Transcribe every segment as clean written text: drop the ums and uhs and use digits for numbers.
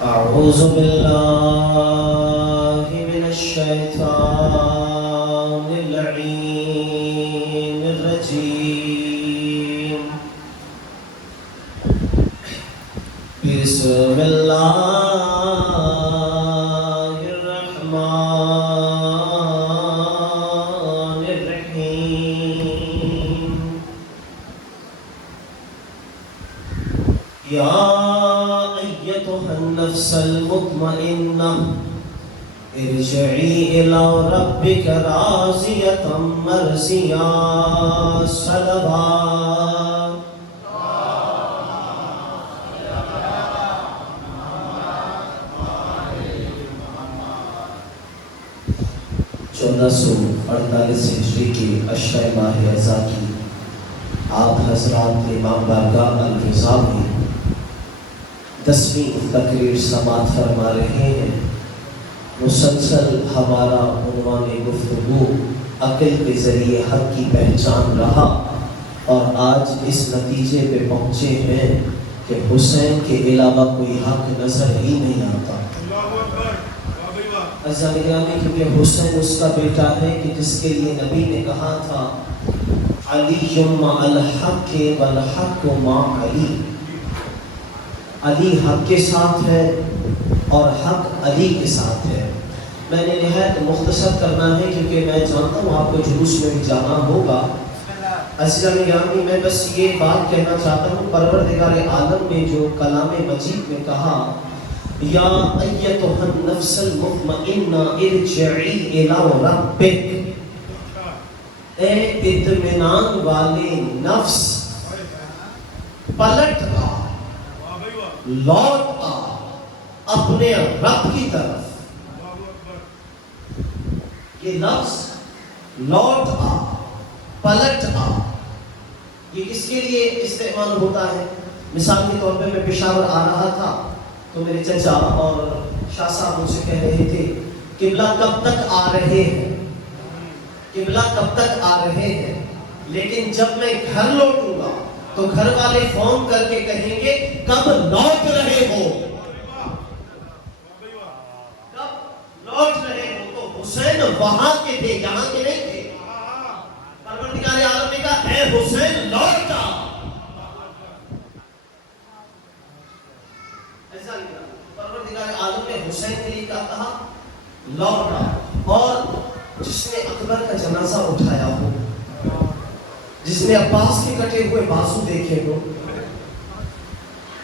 أعوذ بالله من الشيطان اللعين الرجيم. بسم الله الرحمن الرحيم. يا أيتها النفس المطمئنة ارجعي إلى ربك راضية مرضية. صلوات. چودہ سو 48 ہجری کی اشرۂ ماہ رضا کی آپ حضرات امام بارگاہ الرضا میں 10ویں تقریر سماعت فرما رہے ہیں. مسلسل ہمارا عنوان گفتگو عقل کے ذریعے حق کی پہچان رہا اور آج اس نتیجے پہ پہنچے ہیں کہ حسین کے علاوہ کوئی حق نظر ہی نہیں آتا. عزیزان گرامی، کیونکہ حسین اس کا بیٹا ہے کہ جس کے لیے نبی نے کہا تھا علی مع الحق والحق مع علی. علی حق کے ساتھ ہے اور حق علی کے ساتھ ہے. میں نے نہایت مختصر کرنا ہے کیونکہ میں جانتا ہوں آپ کو جلوس میں بھی جانا ہوگا. عزیزان گرامی، میں بس یہ بات کہنا چاہتا ہوں، پروردگار عالم نے جو کلام مجید میں کہا یا ایتها النفس المطمئنہ ارجعی الی ربک، اے اطمینان والے نفس پلٹ آ، لوٹ آ اپنے رب کی طرف. یہ لفظ لوٹ آ، پلٹ آ، یہ کس کے لیے استعمال ہوتا ہے؟ مثال کے طور پہ میں پشاور آ رہا تھا تو میرے چچا اور شاہ صاحب مجھ سے کہہ رہے تھے قبلہ کب تک آ رہے ہیں، قبلہ کب تک آ رہے ہیں. لیکن جب میں گھر لوٹوں گا تو گھر والے فون کر کے کہیں گے کب لوٹ رہے ہو، کب لوٹ رہے ہو. تو حسین وہاں کے تھے، یہاں کے نہیں تھے. پروردگار عالم نے کہا اے حسین لوٹ آ. پروردگار عالم نے حسین کے لیے کہا لوٹ آ. اور جس نے اکبر کا جنازہ اٹھایا ہو، جس نے عباس کے کٹے ہوئے بازو دیکھے ہو،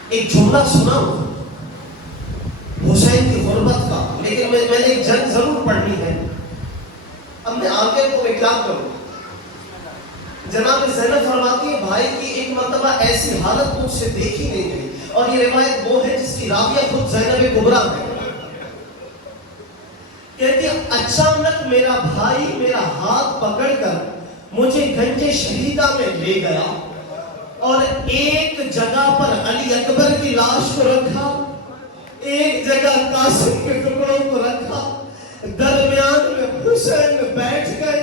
ایک جملہ سنا ہو حسین کی غربت کا. لیکن میں نے ایک جنگ ضرور پڑھنی ہے. اب میں آگے کو میں کیا کروں؟ جناب زینب فرماتی ہے بھائی کی ایک مرتبہ ایسی حالت مجھ سے دیکھی نہیں گئی، اور یہ روایت وہ ہے جس کی راویہ خود زینب کبریٰ ہے. کہتی ہے اچانک میرا بھائی میرا ہاتھ پکڑ کر مجھے گنج شہیدہ میں لے گیا اور ایک جگہ پر علی اکبر کی لاش کو رکھا، ایک جگہ قاسم کے ٹکڑوں کو رکھا، درمیان میں حسین بیٹھ گئے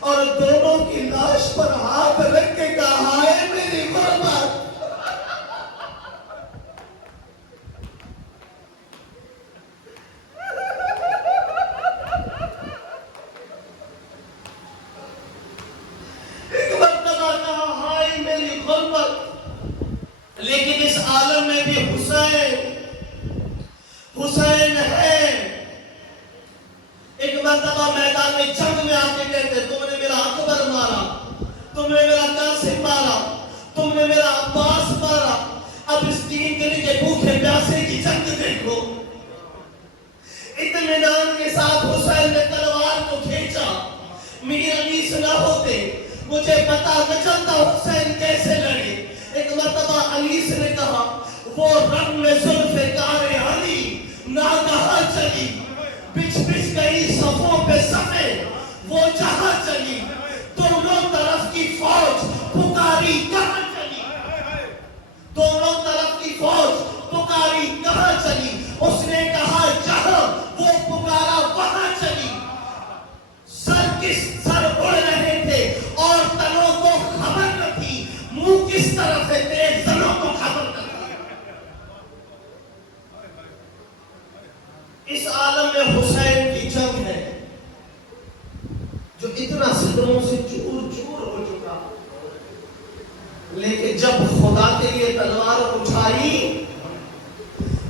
اور دونوں کی لاش پر ہاتھ رکھ کے کہا ہے میری غربت. لیکن اس عالم میں بھی حسین ہے. ایک مرتبہ میدان میں جنگ میں آ کے کہتے تم نے میرا اکبر مارا، تم نے میرا قاسم مارا، تم نے میرا عباس مارا، اب اس دین کے لیے بھوکے پیاسے کی جنگ دیکھو. اطمینان کے ساتھ حسین نے تلوار کو کھینچا. میر انیس نہ ہوتے مجھے پتا نہ چلتا حسین کیسے لڑے. ایک مرتبہ انیس نے کہا وہ رنگ میں زلف کار علی ناگہاں چلی، پچھ پچھ گئی صفوں پہ صفے وہ جہاں چلی، دونوں طرف کی فوج پکاری کہاں چلی، دونوں طرف کی فوج پکاری کہاں چلی. اس نے کہا جہاں وہ پکارا وہاں چلی. سر اڑ رہے تھے اور تنوں کو خبر نہ تھی، منہ کس طرف ہے تیز زنوں کو خبر نہ تھی. اس عالم میں حسین کی جنگ ہے جو اتنا صدموں سے چور چور ہو چکا، لیکن جب خدا کے لیے تلوار اٹھائی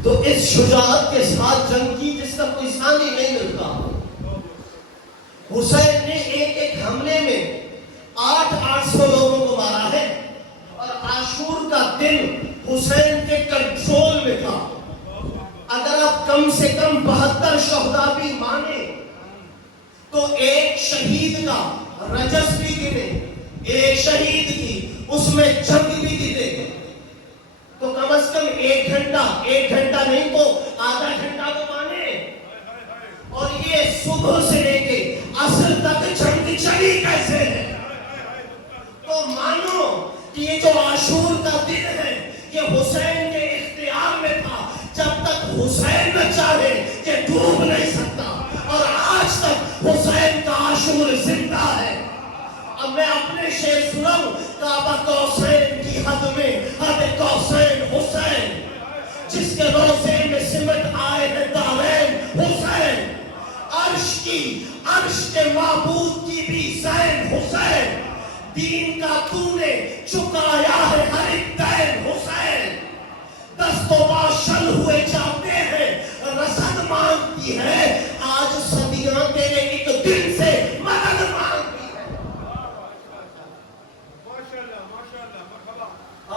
تو اس شجاعت کے ساتھ جنگ کی جس کا کوئی ثانی نہیں ملتا۔ حسین نے ایک حملے میں 800 لوگوں کو مارا ہے، اور عاشور کا دن حسین کے کنٹرول میں تھا۔ اگر آپ کم سے کم 72 شہداء بھی مانے تو ایک شہید کا رجس بھی گنے، ایک شہید کی اس میں جنگ بھی گنے، تو کم از کم 1 گھنٹہ نہیں تو آدھا گھنٹہ تو مانے۔ اور یہ صبح سے لے کے عصر تک جنگ چلی کیسے ہے؟ تو مانو کہ یہ جو عاشور کا دن ہے یہ حسین کے اختیار میں تھا۔ جب تک حسین نہ چاہے کہ ڈوب نہیں سکتا، اور آج تک حسین کا عاشور زندہ ہے۔ اب میں اپنے شعر سناؤں، کعبہ کوسین کی حد میں حد کوسین حسین، جس کے روزے میں سمٹ آئے ہیں دارین حسین، عرش کے معبود کی بھی زین حسین، دین کا تو نے چکایا ہے ہر ایک دین حسین، دست و پا شل ہوئے جاتے ہیں رسد مانگتی ہے، آج صدیاں تیرے ایک دن سے مدد مانگتی ہے۔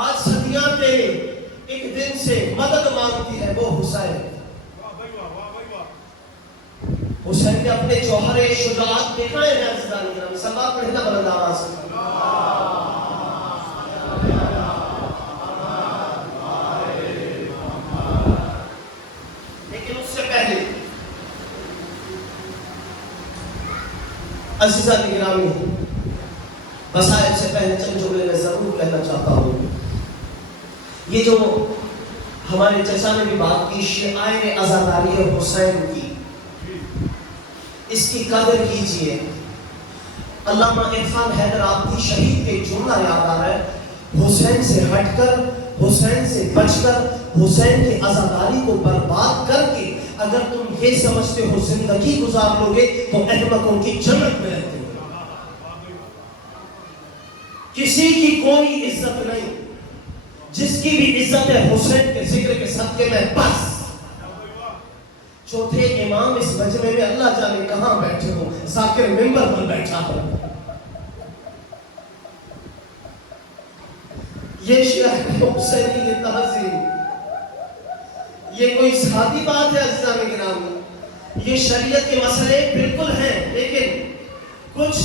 آج صدیاں تیرے ایک دن سے مدد مانگتی ہے وہ حسین۔ حسین نے اپنے جوہر شجاعت دکھائے ہیں عزیزان کرام، سبا پڑھنا بلند آواز سے۔ لیکن اس سے پہلے عزیزان گرامی، مسائل سے پہلے چند جملے میں ضرور کہنا چاہتا ہوں۔ یہ جو ہمارے چچا نے بھی بات کی شعائر عزاداری حسین کی، اس کی قدر کیجئے۔ علامہ عرفان حیدر آبادی شہید کے جملہ یاد آ رہا ہے، حسین سے ہٹ کر، حسین سے بچ کر، حسین کی عزاداری کو برباد کر کے اگر تم یہ سمجھتے ہو زندگی گزار لو گے تو احمقوں کی جنت میں رہتے ہو۔ کسی کی کوئی عزت نہیں، جس کی بھی عزت ہے حسین کے ذکر کے صدقے میں بس۔ چوتھے امام اس مجمع میں اللہ جانے کہاں بیٹھے ہو، ذاکر ممبر پر بیٹھا ہو۔ یہ شیعہ حسینی کی تہذیب، یہ کوئی سادی بات ہے عزیزان کرام؟ یہ شریعت کے مسئلے بالکل ہیں، لیکن کچھ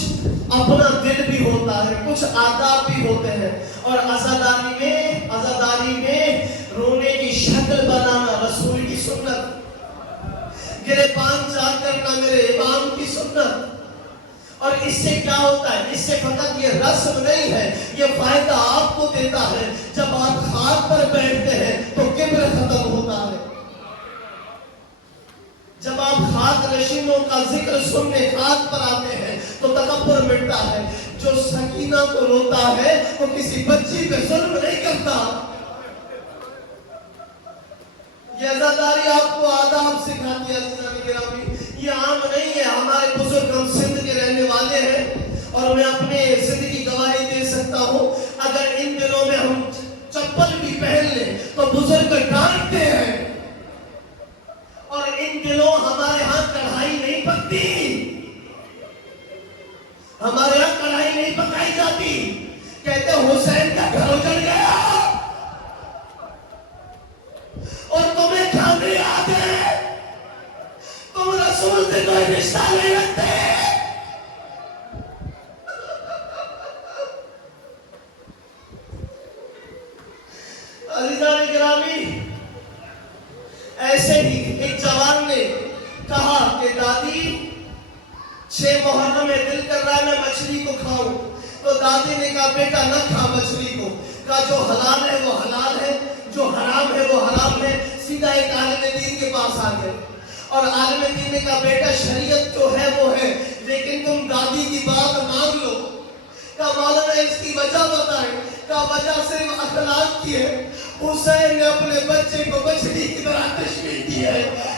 اپنا دل بھی ہوتا ہے، کچھ آداب بھی ہوتے ہیں، اور عزاداری میں رونے کی شکل بنانا رسول کی سنت، گرے پان چاہ کرنا میرے امام کی سنت۔ اور اس سے کیا ہوتا ہے؟ اس سے فقط یہ رسم نہیں ہے، یہ فائدہ آپ کو دیتا ہے۔ جب آپ خاک پر بیٹھتے ہیں تو کبر ختم ہوتا ہے۔ جب آپ خاک نشینوں کا ذکر سننے خاک پر آتے ہیں تو تکبر مٹتا ہے۔ جو سکینہ کو روتا ہے وہ کسی بچی پہ ظلم نہیں کرتا۔ یہ عزاداری آپ کو آداب سکھاتی ہے عزیزان گرامی، یہ عام نہیں ہے۔ ہمارے بزرگ ہم سندھ کے رہنے والے ہیں، اور میں اپنے زندگی گواہی دے سکتا ہوں، اگر ان دنوں میں ہم چپل بھی پہن لیں تو بزرگ ڈانٹتے ہیں، اور ان دنوں ہمارے ہاں کڑھائی نہیں پکتی، ہمارے ہاں کڑھائی نہیں پکائی جاتی۔ کہتے ہیں حسین کا گھر اجڑ گیا اور تمہیں کھانے آتے، تم رسول سے کوئی رشتہ نہیں رکھتے۔ عزیزان گرامی، ایسے ہی ایک جوان نے کہا کہ دادی 6 محرم میں دل کر رہا ہے میں مچھلی کو کھاؤں، تو دادی نے کہا بیٹا نہ کھا مچھلی کو، کہا جو حلال ہے وہ حلال ہے، جو حرام ہے وہ حرام ہے۔ سیدھا ایک عالم دین کے پاس آ گئے، اور عالم دین نے کہا بیٹا شریعت جو ہے وہ ہے، لیکن تم دادی کی بات مان لو۔ کہا مولانا اس کی وجہ بتائیں، کہا وجہ صرف اخلاق کی ہے۔ حسین نے اپنے بچے کو مچھلی کی طرح تشبیہ کی ہے،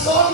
100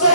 100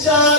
4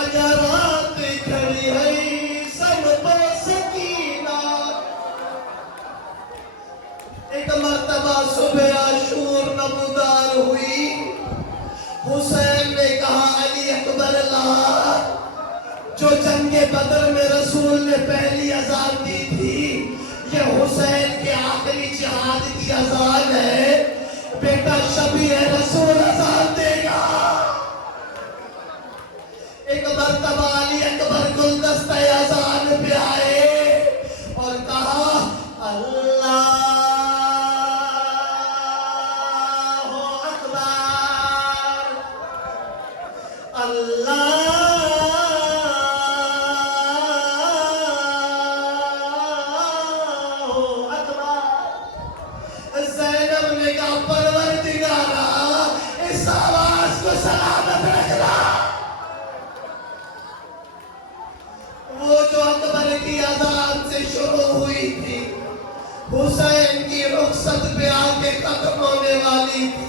اجرات کھڑی ہے سب پہ سکینہ. ایک مرتبہ صبح عاشور نمودار ہوئی. حسین نے کہا علی اکبر اللہ، جو جنگ بدر میں رسول نے پہلی اذان دی تھی، یہ حسین کے آخری جہاد کی اذان ہے. بیٹا شبیہ رسول اذان دے گا. ایک مرتبہ علی اکبر گلدستہ اذان پہ آئے اور کہا اللہ اکبر اللہ اکبر. زینب نے کہا پروردگارا اس آواز کو سلامت رکھنا. وہ جو اکبر کی اذان سے شروع ہوئی تھی حسین کی رخصت پہ آ کے ختم ہونے والی تھی.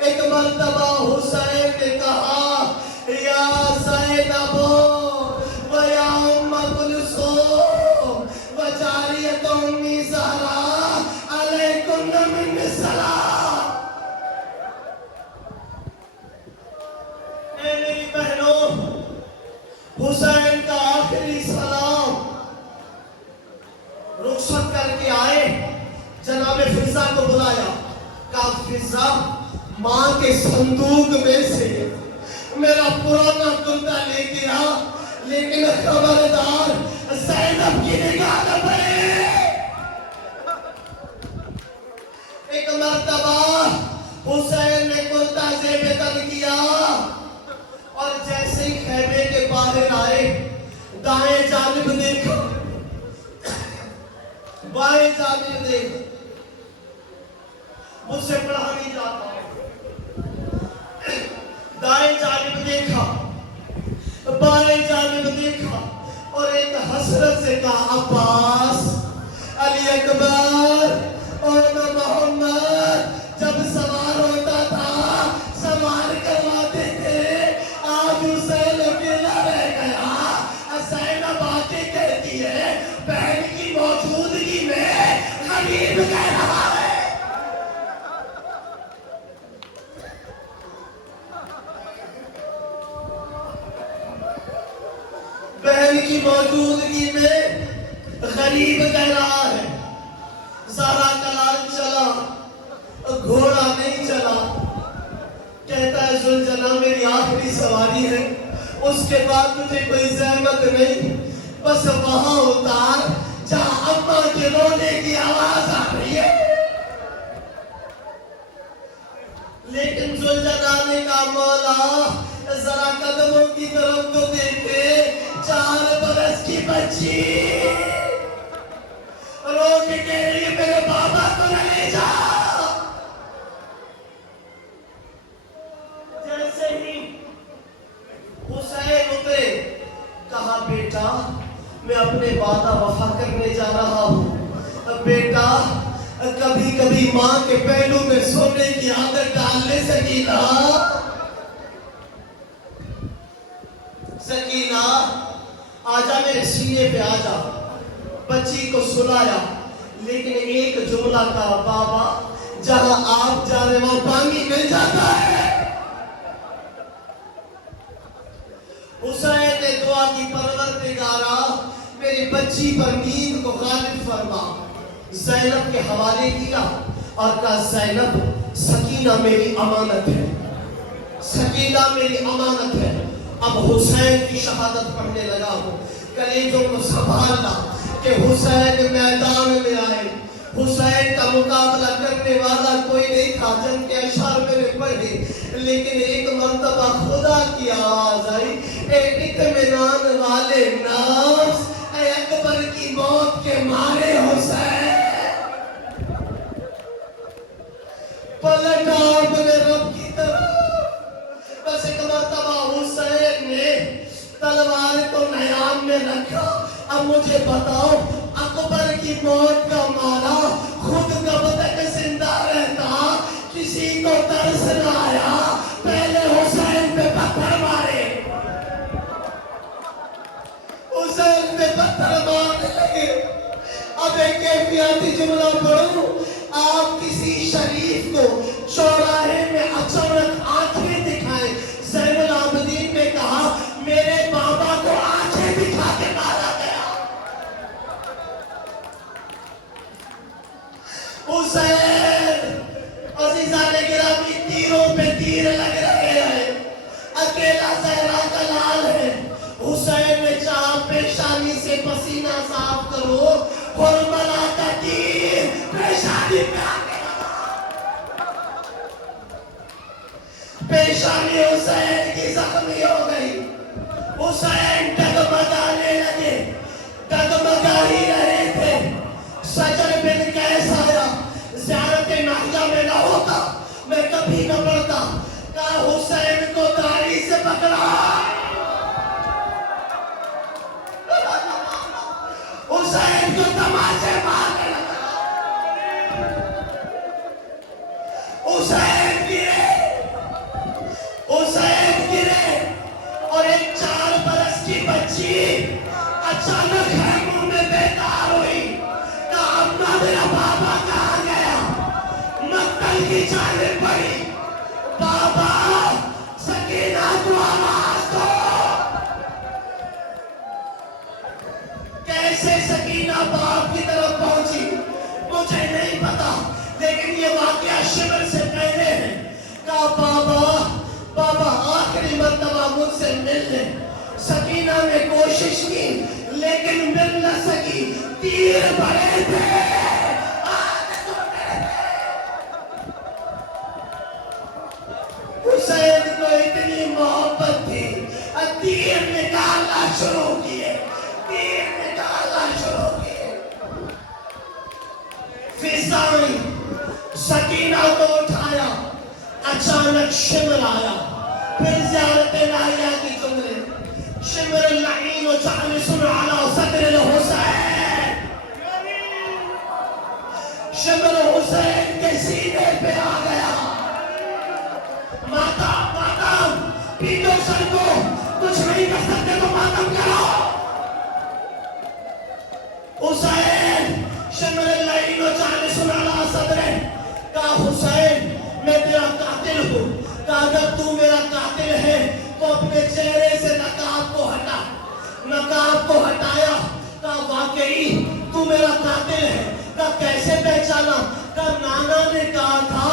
ایک مرتبہ حسین نے کہا یا زینب و یا ام کلثوم و جاریۃ ام زہرا علیکم من السلام. اے میری بہنوں، حسین کا آخری سلام. رخصت کر کے آئے، جناب فضہ کو بلایا. کہا فضہ، ماں کے صندوق میں سے میرا پرانا کرتا لے کے آ، لیکن خبردار زینب کی نگاہ نہ پڑے. ایک مرتبہ حسین نے کرتا زیب تن کیا اور جیسے ہی خیمے کے باہر آئے، دائیں جانب دیکھا، بائیں جانب دیکھا. مجھ سے پڑھا نہیں جاتا. دائیں جانب دیکھا، بائیں جانب دیکھا اور ایک حسرت سے کہا عباس، علی اکبر اور محمد جب سوار ہوتا تھا سوار کرواتے تھے. آج حسین اکیلا رہ گیا. زینب آتے کہتی ہے بہن کی موجودگی میں غریب کہہ رہا ہے. بہن کی موجودگی میں غریب کہہ رہا ہے. زہرا کا لال چلا، گھوڑا نہیں چلا. کہتا ہے ذوالجلال میری آخری سواری ہے، اس کے بعد مجھے کوئی زحمت نہیں، بس وہاں اتار جہاں اماں کے رونے کی آواز آ رہی ہے. لیکن ذوالجلال نے کہا مولا ذرا قدموں کی طرف تو دیکھے، 4 برس کی بچی رو کے کہہ رہی ہے میرے بابا کو نہ لے جا. جیسے ہی حسین اترے، کہا بیٹا میں اپنے وعدہ وفا کرنے جا رہا ہوں. بیٹا کبھی کبھی ماں کے پہلو میں سونے کی عادت ڈالنے. سکینہ سکینہ آجا میرے سینے پہ آجا. بچی کو سلایا، لیکن ایک جملہ کہا بابا جہاں آپ جا رہے وہاں پانی مل جاتا ہے. حسین نے دعا کی پروردگارا میری بچی پر نیند کو غالب فرما. زینب کے حوالے کیا اور کہا زینب سکینہ میری امانت ہے، سکینہ میری امانت ہے. اب حسین کی شہادت پڑھنے لگا ہوں. کلیجوں کو سنبھالنا کہ حسین میدان میں آئے. حسین کا مقابلہ کرنے والا کوئی نہیں تھا. جنگ کے اشعار میں نے پڑھے، لیکن ایک مرتبہ خدا کی آواز آئی اے اطمینان والے نفس، اے اکبر کی موت کے مارے حسین. پلٹا اپنے رب کی طرف. بس ایک مرتبہ حسین نے تلوار کو نیام میں رکھا. اب مجھے بتاؤ اکبر کی موت کا مارا خود کب تک زندہ رہتا؟ کسی کو ترس نہ آیا پہلے حسین پہ پتھر مارے. پتھر مارنے لگے. اب ایک کیفیاتی جملہ پڑھوں. آپ کسی شریف کو چوراہے میں اچانک آنکھیں دکھائیں. زین العابدین نے کہا میرے بابا کو آنکھیں دکھا کے مارا گیا. حسین عزیزان گرامی تیروں پہ تیر لگ رہے ہیں. اکیلا زہرا کا لال ہے. حسین نے چاہا پیشانی سے پسینہ صاف کرو. کربلا کا تیر پیشانی پہ آ کے پیشانی حسین کی زخمی ہو گئی. حسین ڈگمگانے لگے. ڈگمگا ہی رہے تھے. سجر بن قیس آیا. زیارت ناحیہ میں نہ ہوتا میں کبھی نہ پڑھتا. کہا حسین کو داڑھی سے پکڑا. حسین کو تماچے مارنے لگا. حسین گرے. حسین گرے اور ایک 4 برس کی بچی اچانک خیموں میں بیدار ہوئی. کہا اماں میرا بابا کہاں گیا. مقتل کی جانب بڑھی. بابا سکینہ کو آواز دو. کیسے سکینہ باپ کی طرف پہنچی مجھے نہیں پتا, لیکن یہ واقعہ شمر سے پہلے ہے. کہا بابا آخری مرتبہ مجھ سے مل لے. سکینہ نے کوشش کی لیکن مل نہ سکی. تیر بڑے تھے. حسین کو اتنی محبت تھی. تیر نکالنا شروع کیے. فضائیں سکینہ کو اٹھایا. اچانک شمر آیا. پھر زیارت ناحیہ کی جملے. شمر اللعین جالس علی صدر الحسین. شمر حسین کے سینے پہ آ گیا. ماتم پیٹو سر کو. کچھ نہیں کر سکتے تو ماتم کرو. حسین شمر اللعین جالس علی صدر. کہا حسین میں تیرا قاتل ہوں. کہا اگر تو میرا قاتل ہے تو اپنے چہرے سے نقاب کو ہٹا. نقاب کو ہٹایا. کہا واقعی تو میرا قاتل ہے. کہا کیسے پہچانا. کہا نانا نے کہا تھا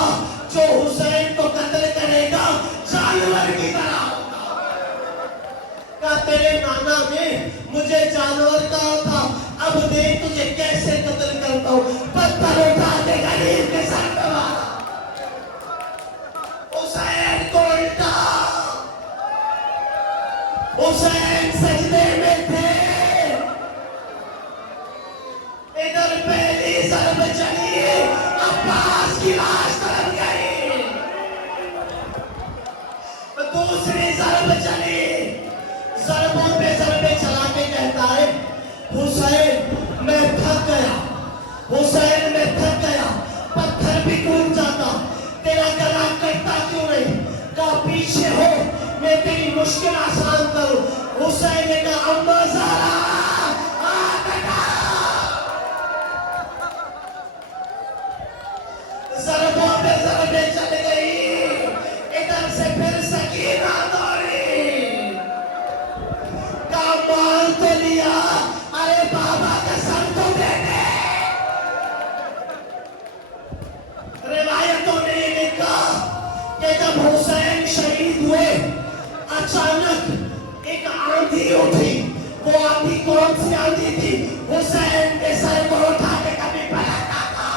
جو حسین کو قتل کرے گا جانور کی طرح ہوگا. کہا تیرے نانا نے مجھے جانور کہا تھا. اب دیکھ تجھے کیسے قتل کرتا ہوں. پتھر اٹھا کے غریب کے سر پہ مارا. حسین کو الٹا. حسین سجدے میں تھے. ادھر پہلی ضرب چلی. عباس کی لاش طرف گئی. دوسری ضرب چلی. ضربوں پہ ضربے چلا کے کہتا ہے حسین میں تھک گیا. حسین میں تھک گیا. پتھر بھی ٹوٹ جاتا. تیرا گلا کٹتا کیوں نہیں. کہا پیچھے ہو میں تیری مشکل آسان کروں. حسین نے کہا اماں زہرا ضربوں پہ ضربے چل گئی. ادھر سے پھر سکینہ دوڑی. کہا مار تو لیا. ارے بابا کا سر تو دے دے. روایتوں نے یہ لکھا کہ جب حسین شہید ہوئے اچانک ایک آندھی اٹھی. وہ آندھی کون سی آندھی تھی. حسین کے سر کو اٹھا کے کبھی پلٹا تھا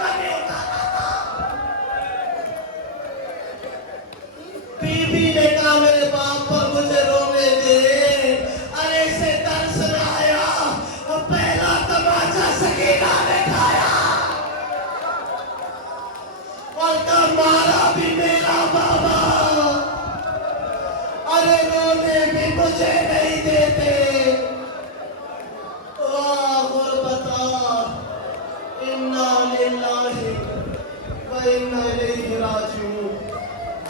کبھی اٹھاتا تھا. بی بی نے کہا میرے باپ پر مجھے رونے دے. ارے سے ترس نہ آیا. پہلا تماچا سکینہ نے کھایا اور کہا مارا بھی میرا بابا. ارے رونے بھی مجھے نہیں دیتے. غربتا انا للہ و انا الیہ راجعون.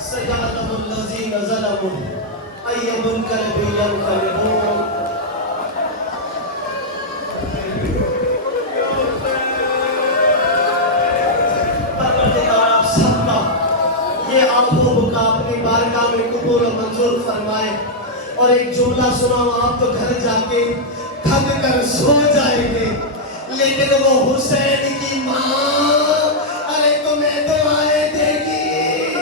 سیعلم الذین ظلموا ای منقلب ینقلبون. فرمائے اور ایک جملہ سنا آپ تو گھر جا کے تھک کر سو جائیں گے، لیکن وہ حسین کی ماں ارے تمہیں دعائیں دے گی۔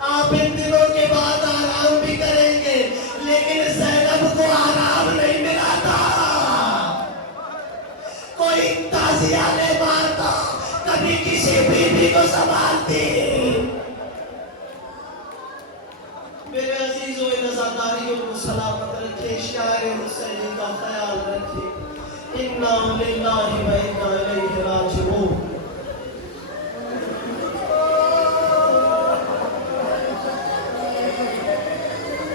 آپ ان دنوں کے بعد آرام بھی کریں گے، لیکن زینب کو آرام نہیں ملا تھا۔ کوئی تازیہ نہیں مارتا، کبھی کسی بیوی کو سنبھالتی۔ میرے عزیزوں نظرداریوں کو سلامت رکھے، شاعر حسینی کا خیال رکھے۔ اِنَّا لِلَّهِ وَإِنَّا إِلَيْهِ رَاجِعُونَ۔